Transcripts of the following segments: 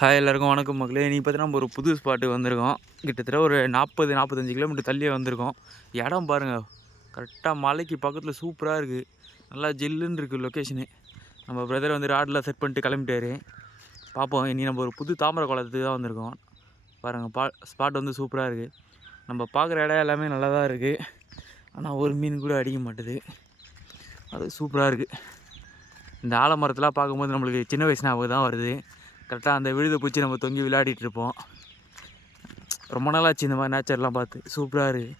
Hi எல்லாருக்கும் வணக்கம் மக்களே. நீ பார்த்தீங்கன்னா நம்ம ஒரு புது ஸ்பாட்டுக்கு வந்திருக்கோம். கிட்டத்தட்ட ஒரு நாற்பது நாற்பத்தஞ்சு கிலோமீட்டர் தள்ளியே வந்திருக்கோம். இடம் பாருங்கள் கரெக்டாக மலைக்கு பக்கத்தில் சூப்பராக இருக்குது நல்லா ஜில்லுன்னு இருக்குது லொக்கேஷனு நம்ம பிரதர் வந்து ராடில் செட் பண்ணிட்டு கிளம்பிட்டாரு. பார்ப்போம் இனி நம்ம ஒரு புது தாமரை குளத்துக்கு தான் வந்திருக்கோம். பாருங்கள் பா ஸ்பாட் வந்து சூப்பராக இருக்குது நம்ம பார்க்குற இடம் எல்லாமே நல்லா தான் இருக்குது ஆனால் ஒரு மீன் கூட அடிக்க மாட்டுது. அது சூப்பராக இருக்குது இந்த ஆலமரத்தெலாம் பார்க்கும்போது நம்மளுக்கு சின்ன வயசு ஞாபகம் தான் வருது. கரெக்டாக அந்த விழுதை பூச்சி நம்ம தொங்கி விளையாடிட்டு இருப்போம். ரொம்ப நாளாச்சு இந்த மாதிரி நேச்சர்லாம் பார்த்து. சூப்பராக இருக்குது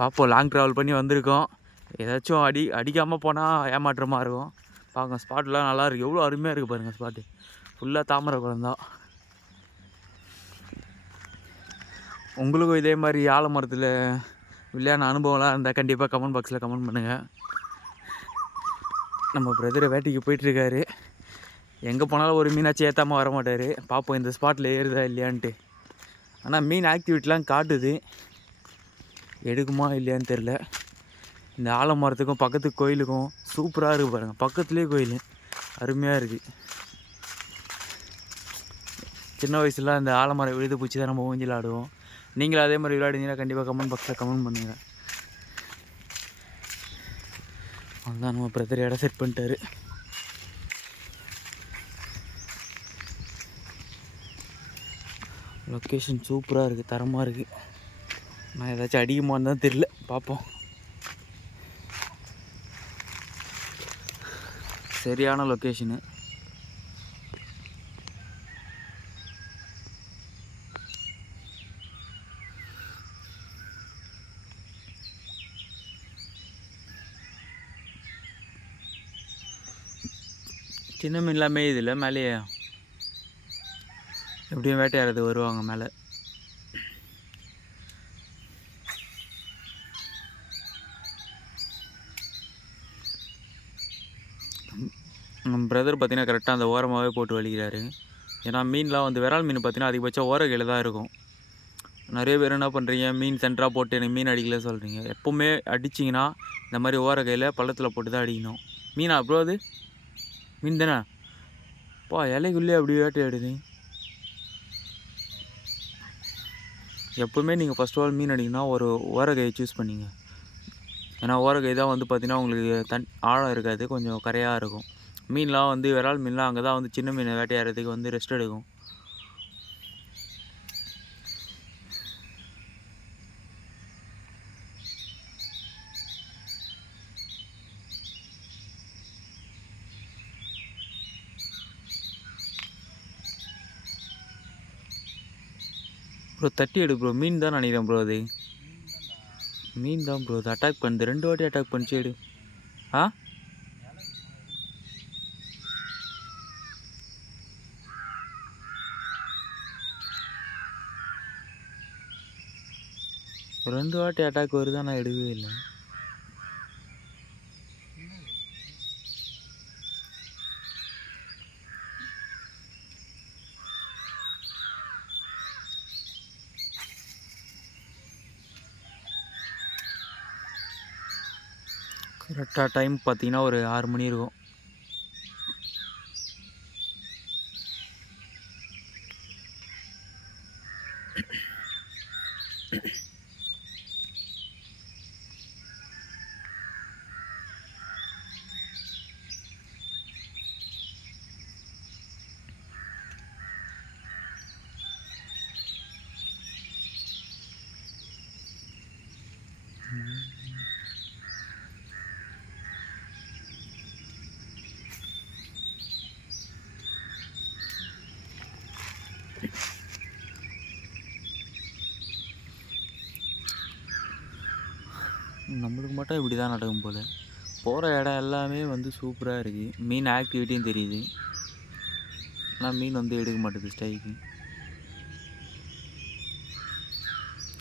பார்ப்போம். லாங் ட்ராவல் பண்ணி வந்திருக்கோம். ஏதாச்சும் அடி அடிக்காமல் போனால் ஏமாற்றமாக இருக்கும். பார்க்க ஸ்பாட்லாம் நல்லா இருக்குது எவ்வளோ அருமையாக இருக்குது பாருங்கள் ஸ்பாட்டு ஃபுல்லாக தாமரை குளம் தான். உங்களுக்கும் இதே மாதிரி ஆலமரத்தில் விளையாடின அனுபவம்லாம் இருந்தால் கண்டிப்பாக கமெண்ட் பாக்ஸில் கமெண்ட் பண்ணுங்கள் நம்ம பிரதரை வேட்டைக்கு போயிட்டுருக்காரு. எங்கே போனாலும் ஒரு மீனாச்சும் ஏற்றாமல் வர மாட்டார். பார்ப்போம் இந்த ஸ்பாட்டில் ஏறுதா இல்லையான்ட்டு. ஆனால் மீன் ஆக்டிவிட்டிலாம் காட்டுது. எடுக்குமா இல்லையான்னு தெரில இந்த ஆலமரத்துக்கும் பக்கத்து கோயிலுக்கும் சூப்பராக இருக்குது பாருங்கள் பக்கத்துலேயே கோயில். அருமையாக இருக்குது சின்ன வயசில் அந்த ஆலமரம் விழுது பூச்சி தான் நம்ம ஊஞ்சல் ஆடுவோம். நீங்களும் அதே மாதிரி விளையாடுனீங்கன்னா கண்டிப்பாக கமெண்ட் பாக்ஸில் கமெண்ட் பண்ணுங்கள் அவ்வளோதான் நம்ம பிரதர் இடம் செட் பண்ணிட்டாரு. லொக்கேஷன் சூப்பராக இருக்குது தரமாக இருக்குது நான் ஏதாச்சும் அடிக்குமான்னு தான் தெரில பார்ப்போம் சரியான லொக்கேஷனு சின்ன மீன்லாம் மேயுதுல்ல மேலேயே எப்படியும் வேட்டையாடுறது வருவாங்க மேலே. நம்ம பிரதர் பார்த்தீங்கன்னா கரெக்டாக அந்த ஓரமாகவே போட்டு வலிக்கிறாரு. ஏன்னா மீன்லாம் வந்து விரால் மீன் பார்த்தீங்கன்னா அதிகபட்சம் ஓரகையில் தான் இருக்கும். நிறைய பேர் என்ன பண்ணுறீங்க மீன் சென்டராக போட்டு எனக்கு மீன் அடிக்கல சொல்கிறீங்க எப்போவுமே அடிச்சிங்கன்னா இந்த மாதிரி ஓரகையில் பள்ளத்தில் போட்டு தான் அடிக்கணும். மீனா அப்புறம் அது? மீன் தானே பா இலைக்குள்ளே அப்படி வேட்டையாடுது. எப்போவுமே நீங்கள் ஃபஸ்ட் ஆஃப் ஆல் மீன் அடிக்கணும்னா ஒரு ஓரகையை சூஸ் பண்ணிங்க. ஏன்னா ஓரகை தான் வந்து பார்த்திங்கன்னா உங்களுக்கு தன் ஆழம் இருக்காது கொஞ்சம் கரையாக இருக்கும். மீன்லாம் வந்து விரால் மீன்லாம் அங்கே தான் வந்து சின்ன மீனை வேட்டையாடுறதுக்கு வந்து ரெஸ்ட் எடுக்கும். ப்ரோ தட்டி எடு ப்ரோ மீன் தான் நினைக்கிறேன் ப்ரோ அது. மீன் தான் ப்ரோ அது அட்டாக் பண்ணுது ரெண்டு வாட்டி அட்டாக் பண்ணிச்சு எடு. ஆ? ரெண்டு வாட்டி அட்டாக் வருதான் நான் எடுக்கவே இல்லை. கரெக்டாக டைம் பார்த்தீங்கன்னா ஒரு ஆறு மணி இருக்கும். நம்மளுக்கு மட்டும் இப்படி தான் நடக்கும் போல். போகிற இடம் எல்லாமே வந்து சூப்பராக இருக்குது மீன் ஆக்டிவிட்டியும் தெரியுது. ஆனால் மீன் வந்து எடுக்க மாட்டேது ஸ்டைக்கு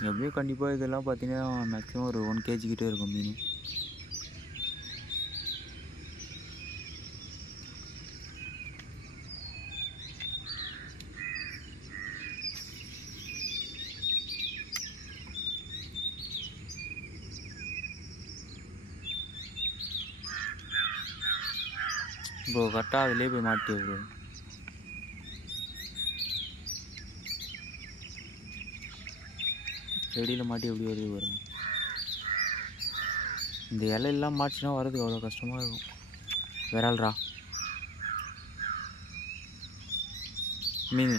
எப்படியும் கண்டிப்பாக இதெல்லாம் பார்த்தீங்கன்னா மேக்ஸிமம் ஒரு ஒன் கேஜி கிட்டே இருக்கும் மீன். இப்போ கரெக்டாக அதிலே போய் மாட்டி ப்ரோ செடியில் மாட்டி எப்படி வருது பாருங்க. இந்த இலையெல்லாம் மாட்டினா வர்றதுக்கு அவ்வளோ கஷ்டமாக இருக்கும். விரல்ரா மீன்.